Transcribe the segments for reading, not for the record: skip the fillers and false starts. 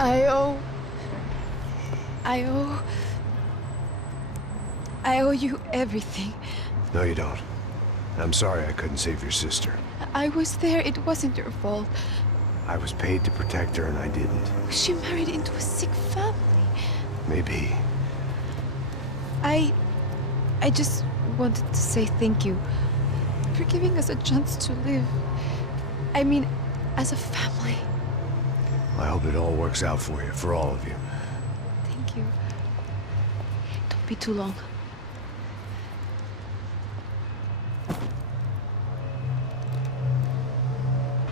I owe... I owe... I owe you everything. No, you don't. I'm sorry I couldn't save your sister. I was there. It wasn't your fault. I was paid to protect her and I didn't. She married into a sick family. Maybe. I just wanted to say thank you for giving us a chance to live. I mean, as a family. I hope it all works out for you, for all of you. Thank you. Don't be too long.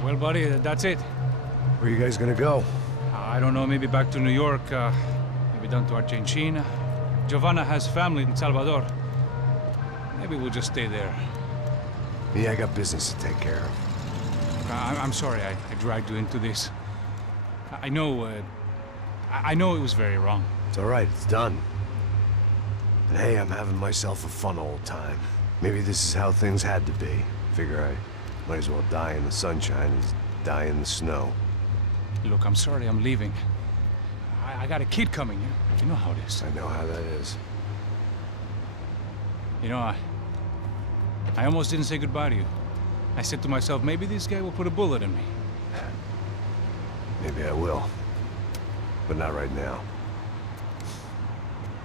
Well, buddy, that's it. Where are you guys gonna go? I don't know, maybe back to New York, maybe down to Argentina. Giovanna has family in Salvador. Maybe we'll just stay there. Me, I got business to take care of. I'm sorry I dragged you into this. I know it was very wrong. It's all right, it's done. And hey, I'm having myself a fun old time. Maybe this is how things had to be. Figure I might as well die in the sunshine as die in the snow. Look, I'm sorry I'm leaving. I got a kid coming, you know how it is. I know how that is. You know, I almost didn't say goodbye to you. I said to myself, maybe this guy will put a bullet in me. Maybe I will. But not right now.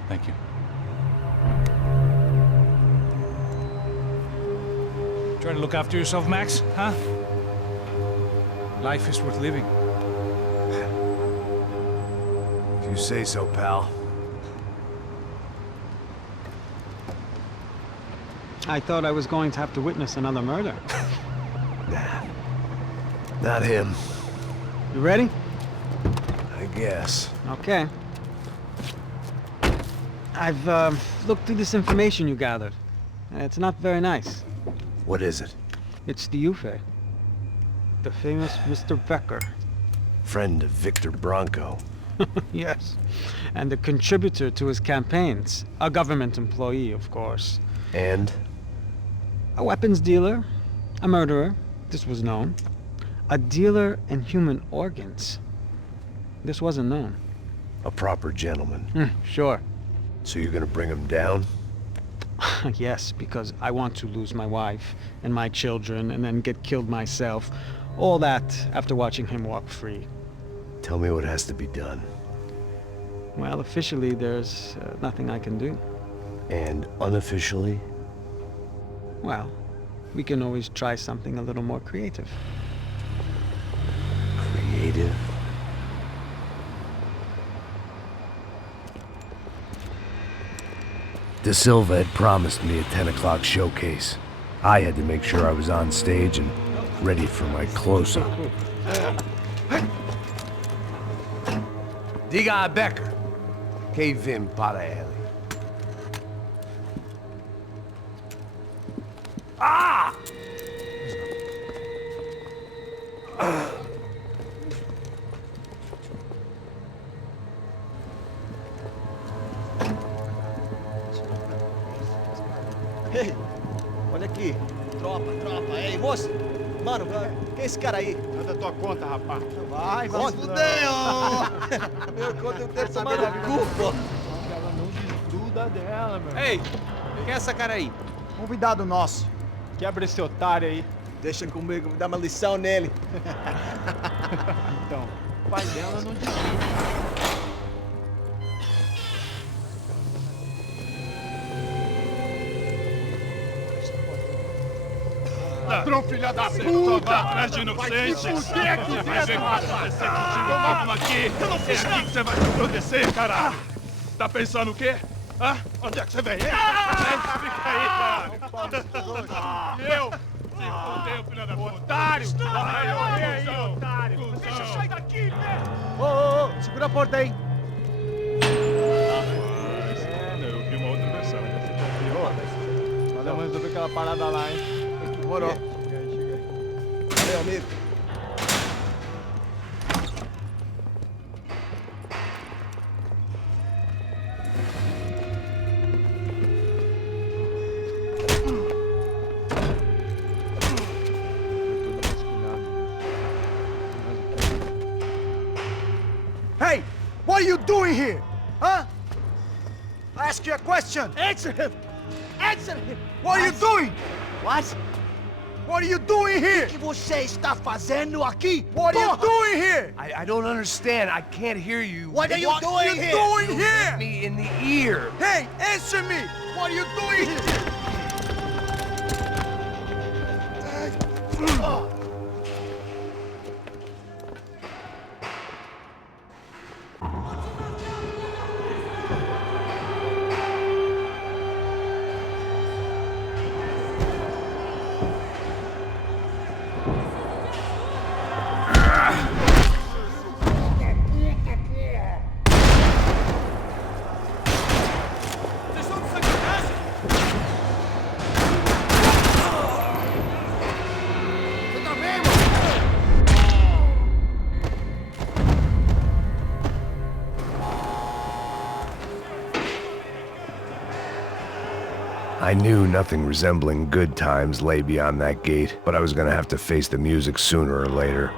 Thank you. Try to look after yourself, Max, huh? Life is worth living. If you say so, pal. I thought I was going to have to witness another murder. Nah. Not him. You ready? I guess. Okay. I've looked through this information you gathered. It's not very nice. What is it? It's the Ufe. The famous Mr. Becker. Friend of Victor Bronco. Yes. And a contributor to his campaigns. A government employee, of course. And? A weapons dealer. A murderer. This was known. A dealer in human organs. This wasn't known. A proper gentleman. Sure. So you're gonna bring him down? Yes, because I want to lose my wife and my children and then get killed myself. All that after watching him walk free. Tell me what has to be done. Well, officially, there's nothing I can do. And unofficially? Well, we can always try something a little more creative. Creative? De Silva had promised me a 10 o'clock showcase. I had to make sure I was on stage and ready for my close-up. Diga a Becker. Que vim para ele. Ah! Ei, olha aqui. Tropa. Ei, moço. Mano, quem é esse cara aí? Manda tua conta, rapaz. Vai se fuder, Meu conta eu quero saber do cu, pô. Ela não desgruda dela, meu. Ei, quem é essa cara aí? Convidado nosso. Quebra esse otário aí. Deixa comigo, vou dar uma lição nele. Então, o pai dela não desgruda. Ladrão, filha da puta! Vai atrás de inocente! Vai ver o que vai acontecer contigo! Vamos aqui! Eu não fiz aqui que você vai se proteger, caralho! Tá pensando o quê? Hã? Onde é que você vem? Fica aí, caralho! Eu? Se fudeu, filha da puta! Otário! Vai, otário! Deixa eu sair daqui, né? Ô, segura a porta aí! Eu vi uma outra versão. Você confiou? Valeu, resolver aquela parada lá, hein? Demorou. Chega aí. Valeu, amigo. Hey! are you doing here? Huh? I ask you a question. Answer him. Answer him. What are you doing? What? What are you doing here? O que você está fazendo aqui? What are you doing here? I don't understand. I can't hear you. What are you doing here? You hit me in the ear. Hey, answer me. What are you doing here? I knew nothing resembling good times lay beyond that gate, but I was gonna have to face the music sooner or later.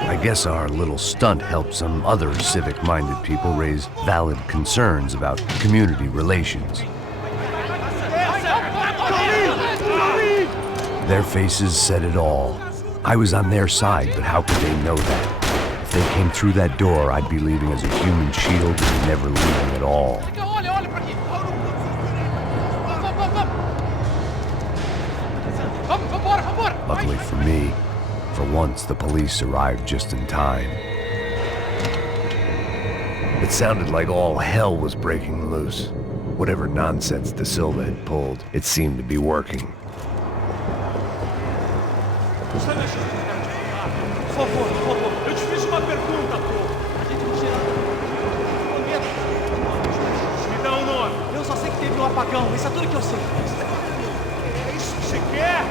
I guess our little stunt helped some other civic-minded people raise valid concerns about community relations. Their faces said it all. I was on their side, but how could they know that? If they came through that door, I'd be leaving as a human shield and never leaving at all. Luckily for me, for once the police arrived just in time. It sounded like all hell was breaking loose. Whatever nonsense De Silva had pulled, it seemed to be working. Por favor, eu te fiz uma pergunta, pô. A gente não tira... Me dá um nome. Eu só sei que teve um apagão, isso é tudo que eu sei. É isso que você quer?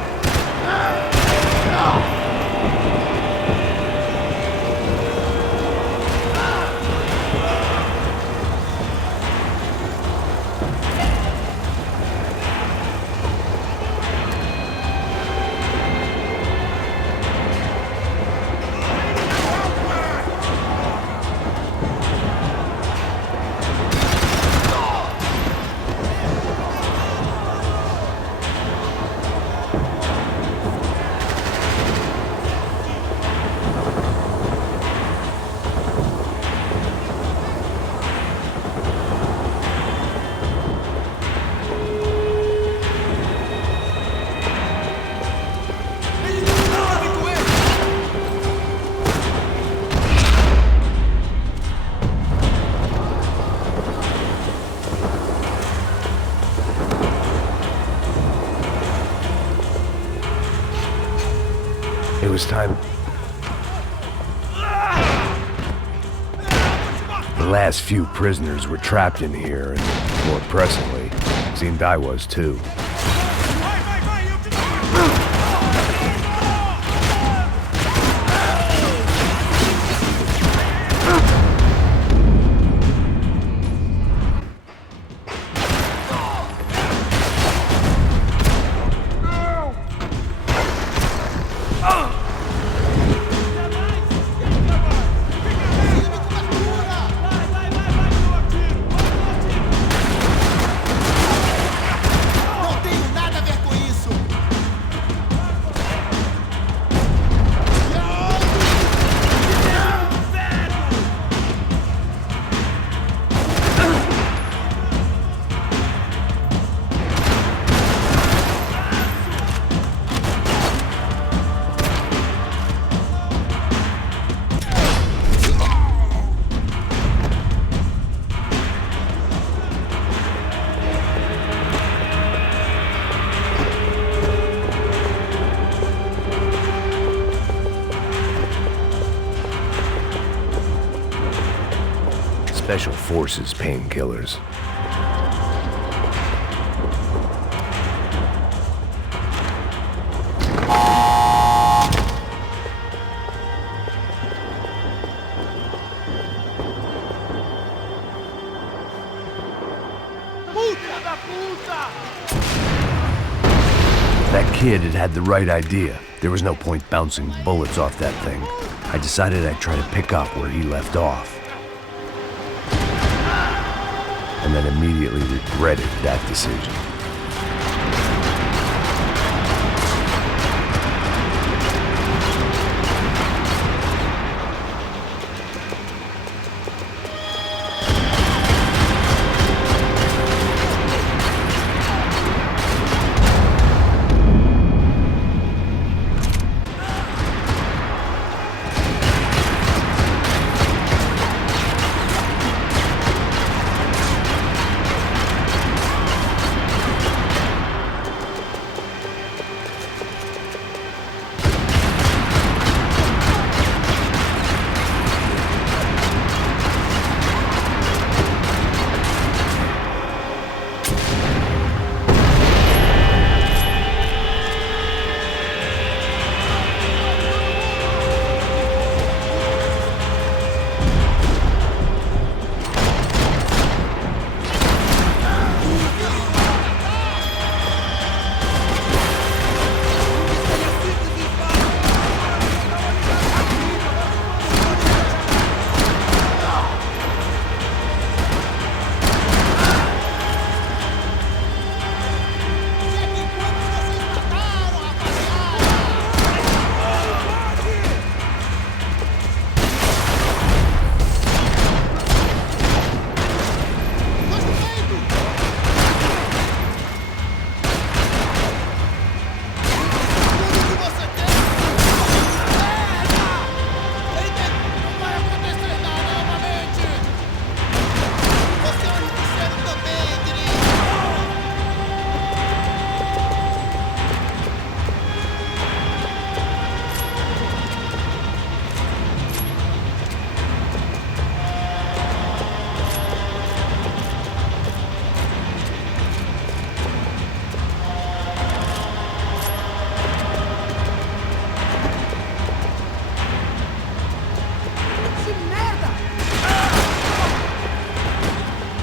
It was time. The last few prisoners were trapped in here, and more pressingly, it seemed I was too. Special Forces painkillers. Puta da That kid had had the right idea. There was no point bouncing bullets off that thing. I decided I'd try to pick up where he left off. And then immediately regretted that decision.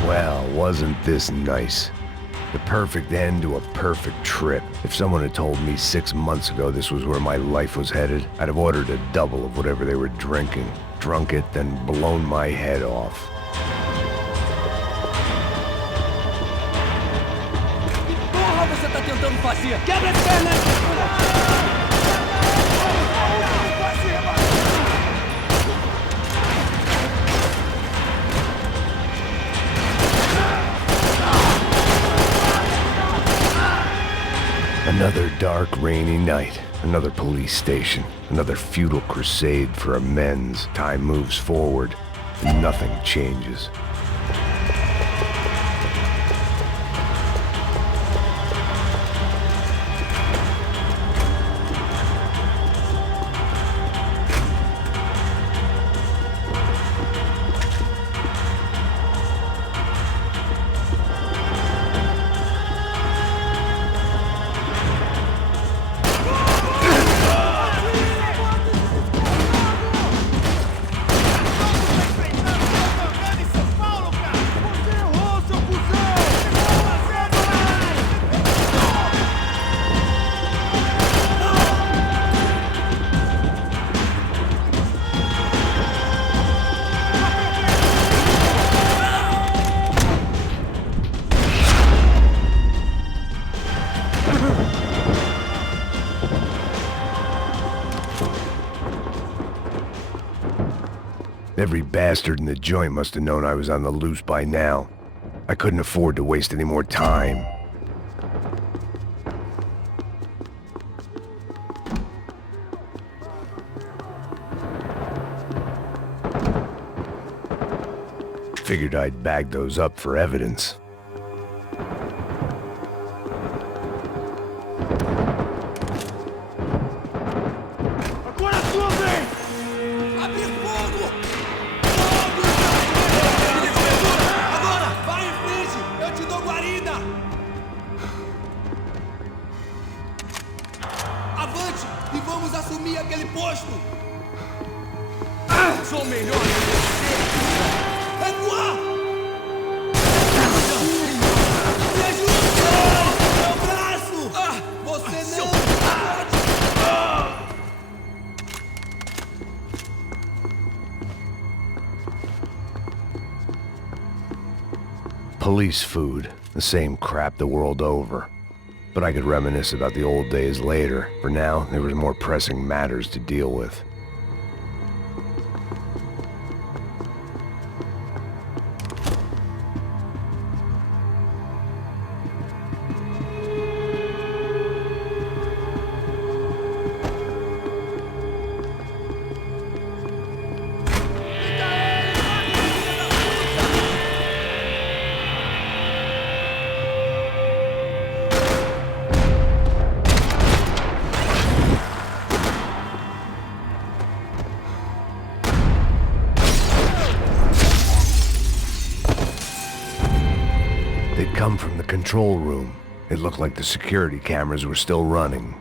Well, wasn't this nice? The perfect end to a perfect trip. If someone had told me 6 months ago this was where my life was headed, I'd have ordered a double of whatever they were drinking, drunk it, then blown my head off. Porra, você tá tentando fazer? Quebra as pernas! Another dark, rainy night. Another police station. Another futile crusade for amends. Time moves forward, and nothing changes. Every bastard in the joint must have known I was on the loose by now. I couldn't afford to waste any more time. Figured I'd bag those up for evidence. E vamos assumir aquele posto! Sou melhor que você! Recuar! Police food, the same crap the world over. But I could reminisce about the old days later. For now, there was more pressing matters to deal with. They'd come from the control room. It looked like the security cameras were still running.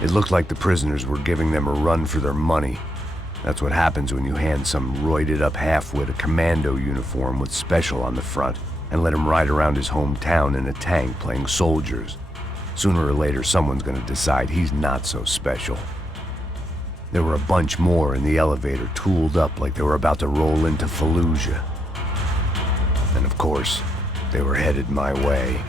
It looked like the prisoners were giving them a run for their money. That's what happens when you hand some roided-up halfwit a commando uniform with special on the front and let him ride around his hometown in a tank playing soldiers. Sooner or later, someone's gonna decide he's not so special. There were a bunch more in the elevator, tooled up like they were about to roll into Fallujah. And of course, they were headed my way.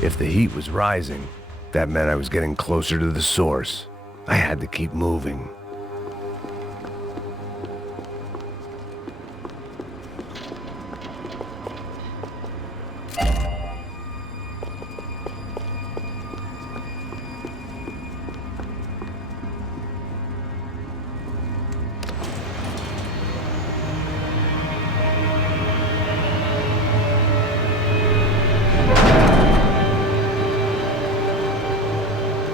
If the heat was rising, that meant I was getting closer to the source. I had to keep moving.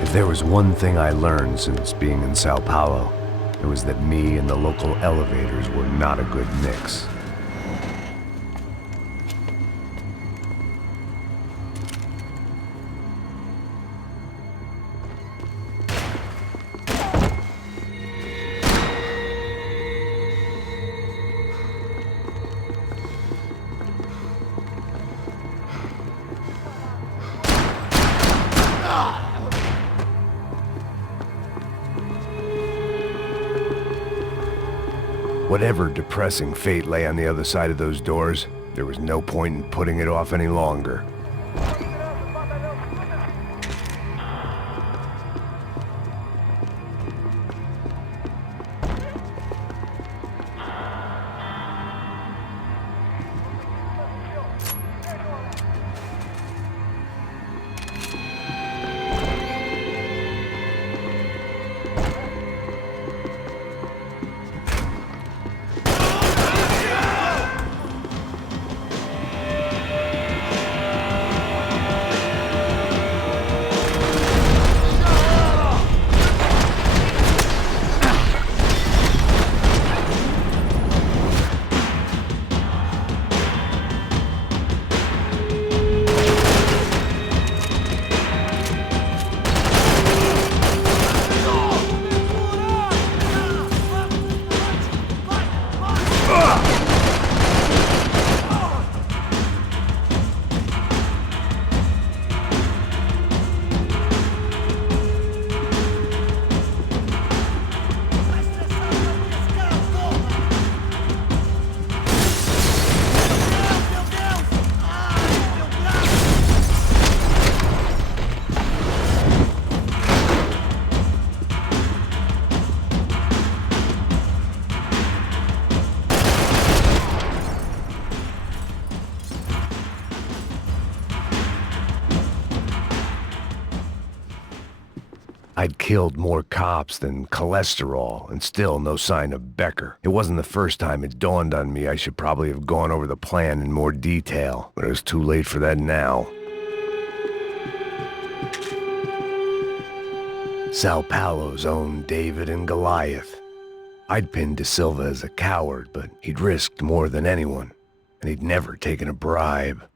If there was one thing I learned since being in Sao Paulo, it was that me and the local elevators were not a good mix. Whatever depressing fate lay on the other side of those doors, there was no point in putting it off any longer. I'd killed more cops than cholesterol, and still no sign of Becker. It wasn't the first time it dawned on me I should probably have gone over the plan in more detail, but it was too late for that now. Sao Paulo's own David and Goliath. I'd pinned De Silva as a coward, but he'd risked more than anyone, and he'd never taken a bribe.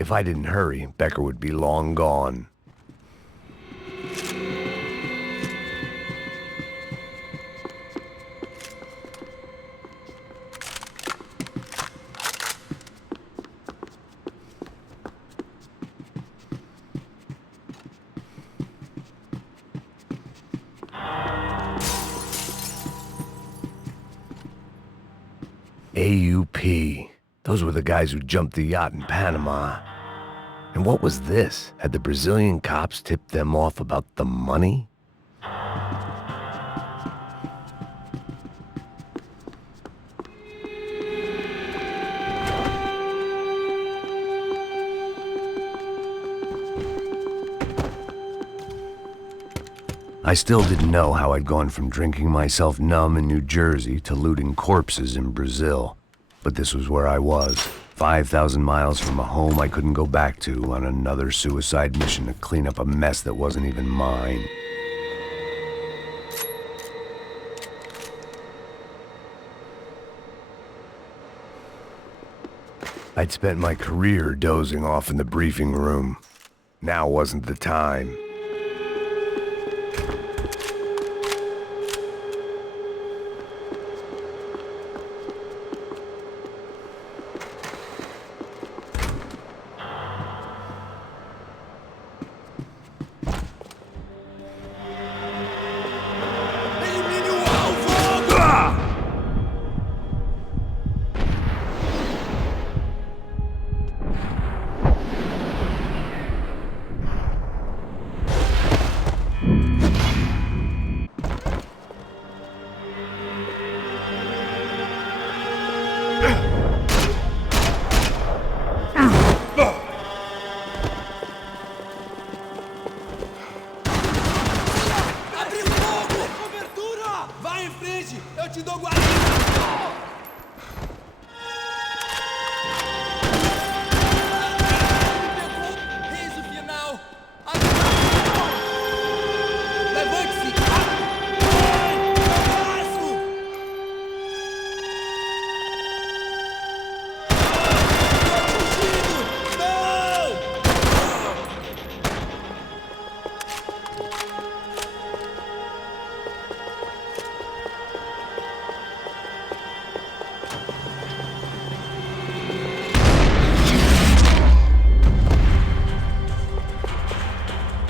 If I didn't hurry, Becker would be long gone. AUP. Those were the guys who jumped the yacht in Panama. And what was this? Had the Brazilian cops tipped them off about the money? I still didn't know how I'd gone from drinking myself numb in New Jersey to looting corpses in Brazil. But this was where I was, 5,000 miles from a home I couldn't go back to, on another suicide mission to clean up a mess that wasn't even mine. I'd spent my career dozing off in the briefing room. Now wasn't the time.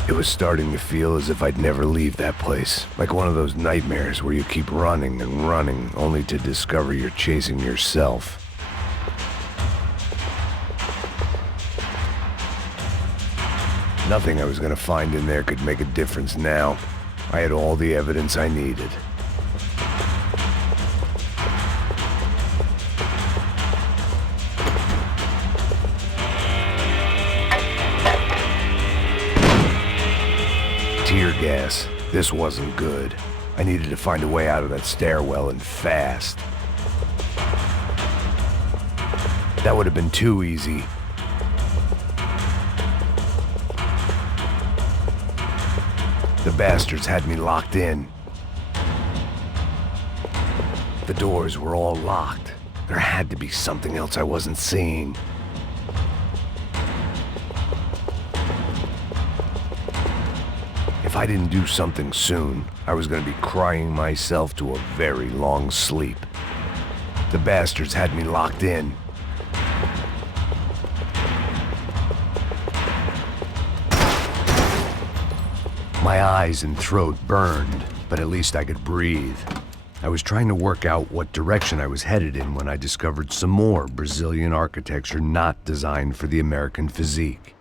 It was starting to feel as if I'd never leave that place. Like one of those nightmares where you keep running and running, only to discover you're chasing yourself. Nothing I was gonna find in there could make a difference now. I had all the evidence I needed. Tear gas. This wasn't good. I needed to find a way out of that stairwell, and fast. That would have been too easy. The bastards had me locked in. The doors were all locked. There had to be something else I wasn't seeing. If I didn't do something soon, I was going to be crying myself to a very long sleep. The bastards had me locked in. My eyes and throat burned, but at least I could breathe. I was trying to work out what direction I was headed in when I discovered some more Brazilian architecture not designed for the American physique.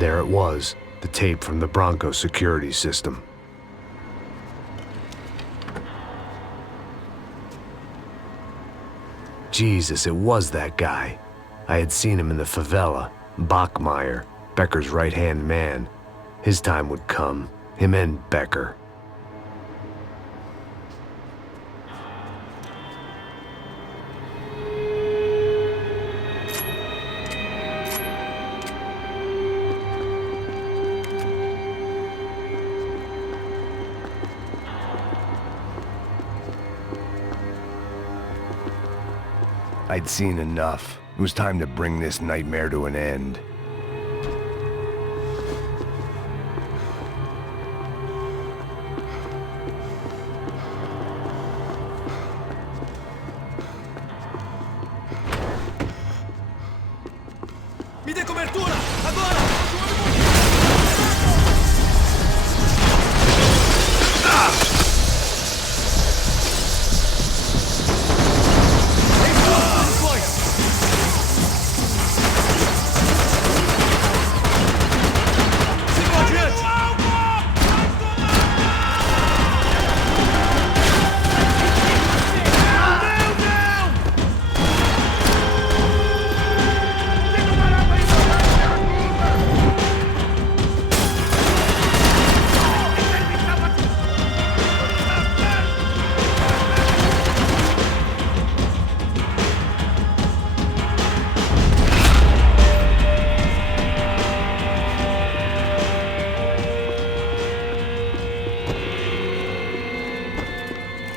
There it was, the tape from the Bronco security system. Jesus, it was that guy. I had seen him in the favela, Bachmeyer, Becker's right-hand man. His time would come, him and Becker. I'd seen enough. It was time to bring this nightmare to an end. Mi dê cobertura! Agora!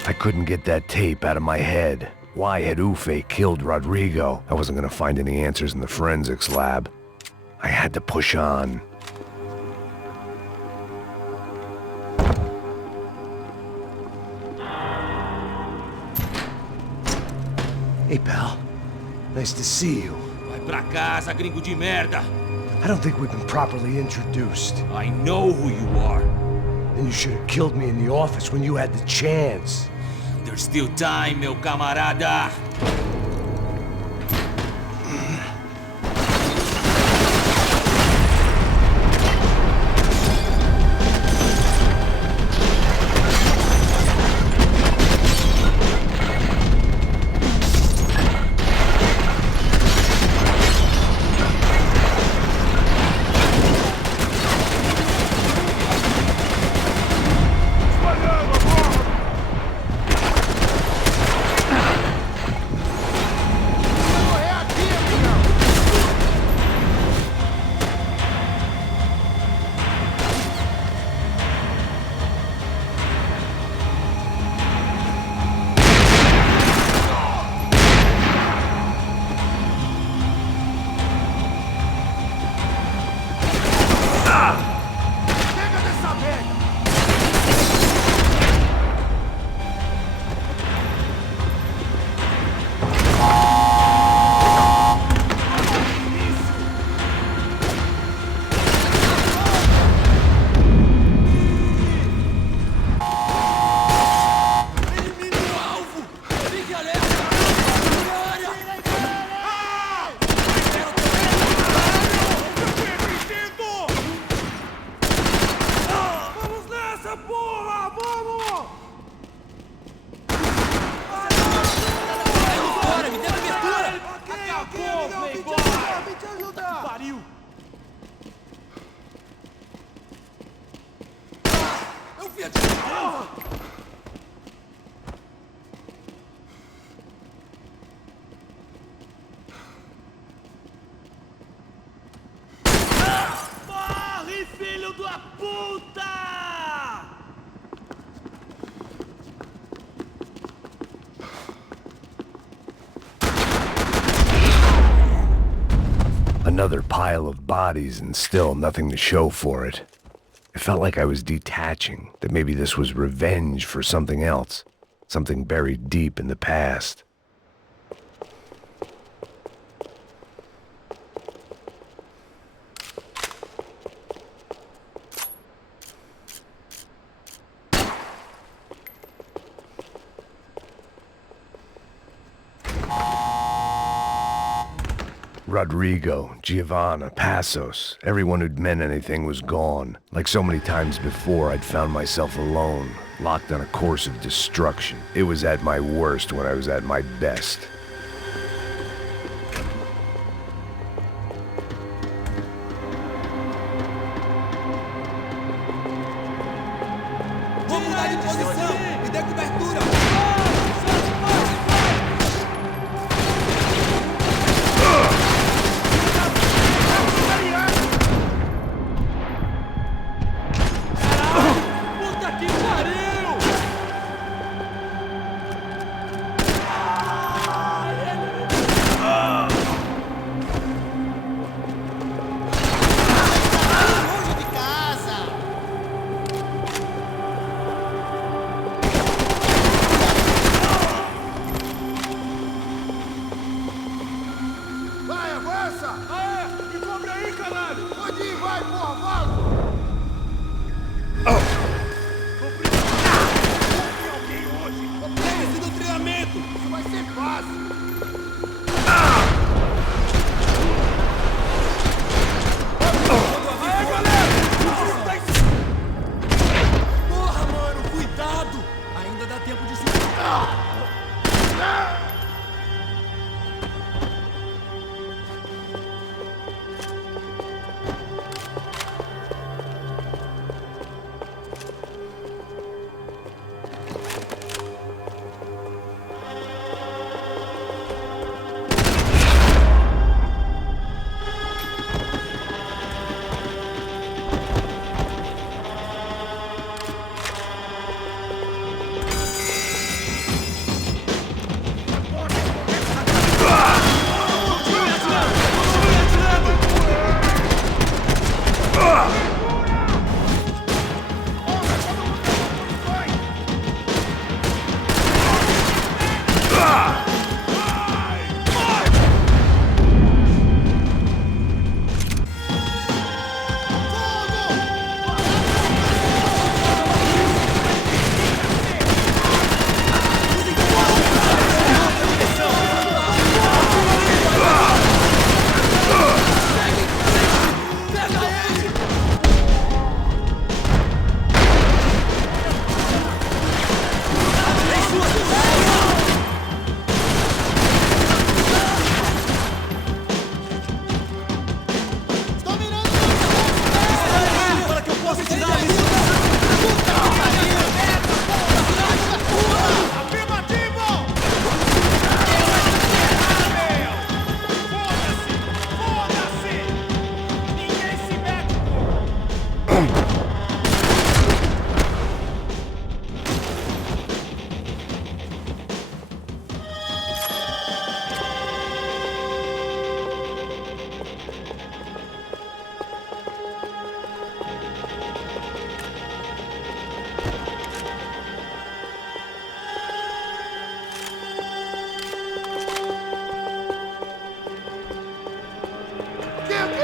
I couldn't get that tape out of my head. Why had Ufe killed Rodrigo? I wasn't gonna find any answers in the forensics lab. I had to push on. Hey, pal. Nice to see you. Vai pra casa, gringo de merda! I don't think we've been properly introduced. I know who you are. Then you should have killed me in the office when you had the chance. There's still time, meu camarada! Another pile of bodies and still nothing to show for it. It felt like I was detaching, that maybe this was revenge for something else, something buried deep in the past. Rodrigo, Giovanna, Passos, everyone who'd meant anything was gone. Like so many times before, I'd found myself alone, locked on a course of destruction. It was at my worst when I was at my best. Vou mudar de posição! Me dê cobertura! Puta que pariu! Longe de casa! Vai, avança! Me cobre aí, caralho! Pode ir, vai, porra, vaza! Lembre-se do treinamento! Isso vai ser fácil! Aê, galera! Porra, mano, cuidado! Ainda dá tempo de se...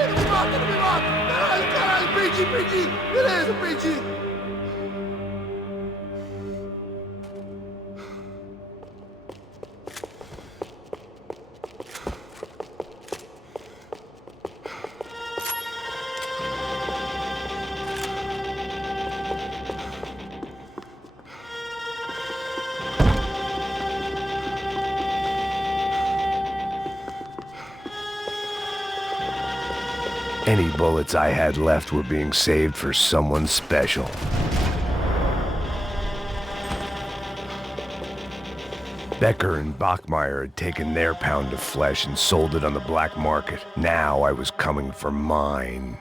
Não me mata, não me mata! Caralho, caralho, perdi! Beleza, perdi! Any bullets I had left were being saved for someone special. Becker and Bachmeyer had taken their pound of flesh and sold it on the black market. Now I was coming for mine.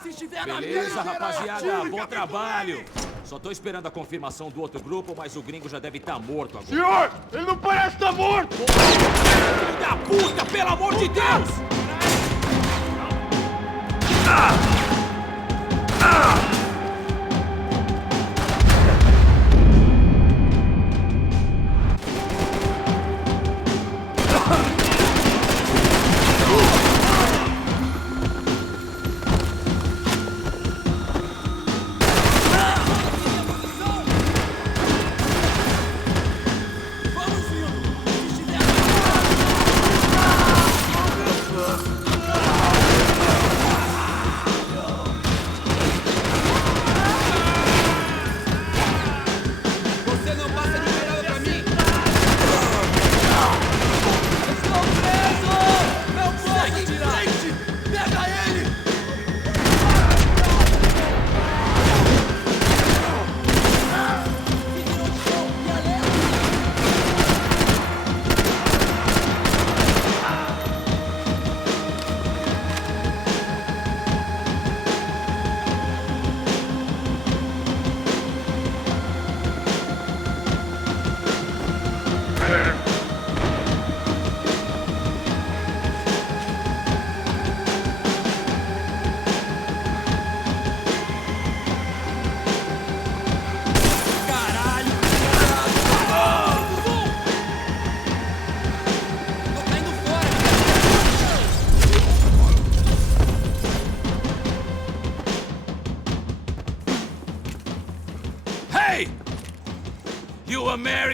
Se estiver na Beleza, rapaziada, bom trabalho. Só tô esperando a confirmação do outro grupo, mas o gringo já deve estar morto agora. Senhor, ele não parece estar morto! Filho da puta, pelo amor de Deus!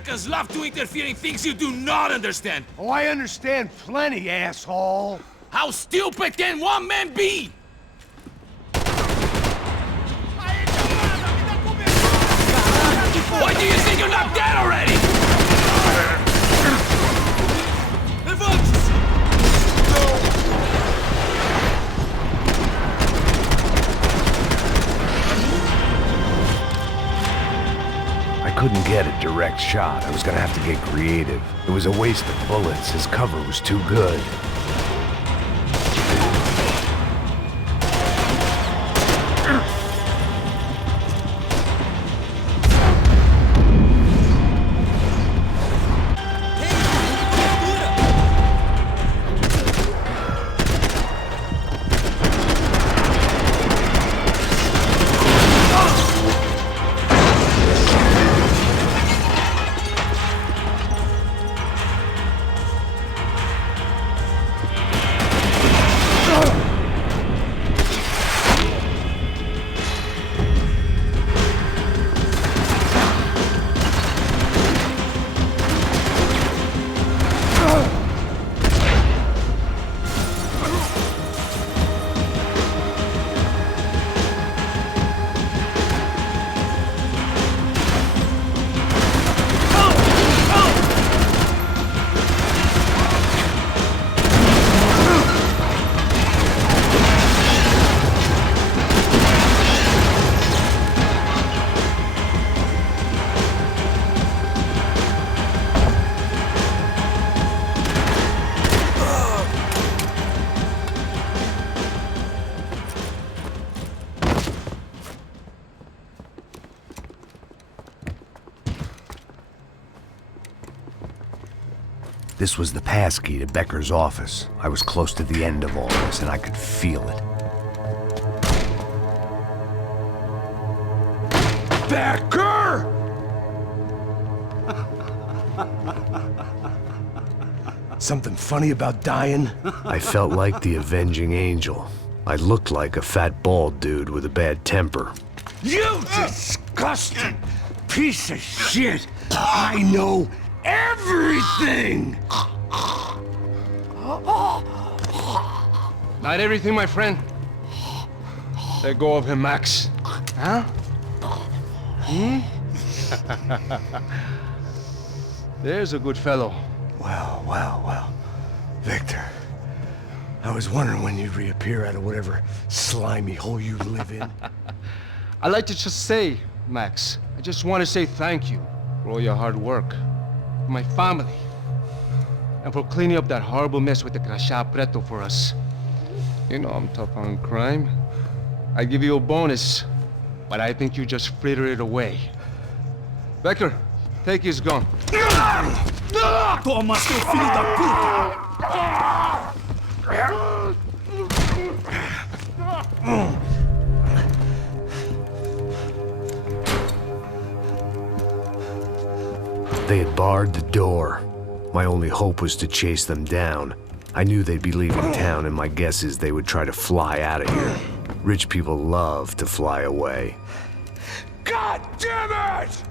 Americans love to interfere in things you do not understand. Oh, I understand plenty, asshole. How stupid can one man be? Why do you think you're not dead already? Levante-se! I couldn't get a direct shot. I was gonna have to get creative. It was a waste of bullets. His cover was too good. This was the passkey to Becker's office. I was close to the end of all this, and I could feel it. Becker! Something funny about dying? I felt like the avenging angel. I looked like a fat bald dude with a bad temper. You disgusting piece of shit! I know everything! Not everything, my friend. Let go of him, Max. Huh? Hmm? There's a good fellow. Well. Victor, I was wondering when you'd reappear out of whatever slimy hole you live in. I'd like to just say, Max, I just want to say thank you for all your hard work, for my family, and for cleaning up that horrible mess with the Crachá Preto for us. You know I'm tough on crime. I give you a bonus, but I think you just frittered it away. Becker, take his gun. Toma, seu filho da puta! They had barred the door. My only hope was to chase them down. I knew they'd be leaving town, and my guess is they would try to fly out of here. Rich people love to fly away. God damn it!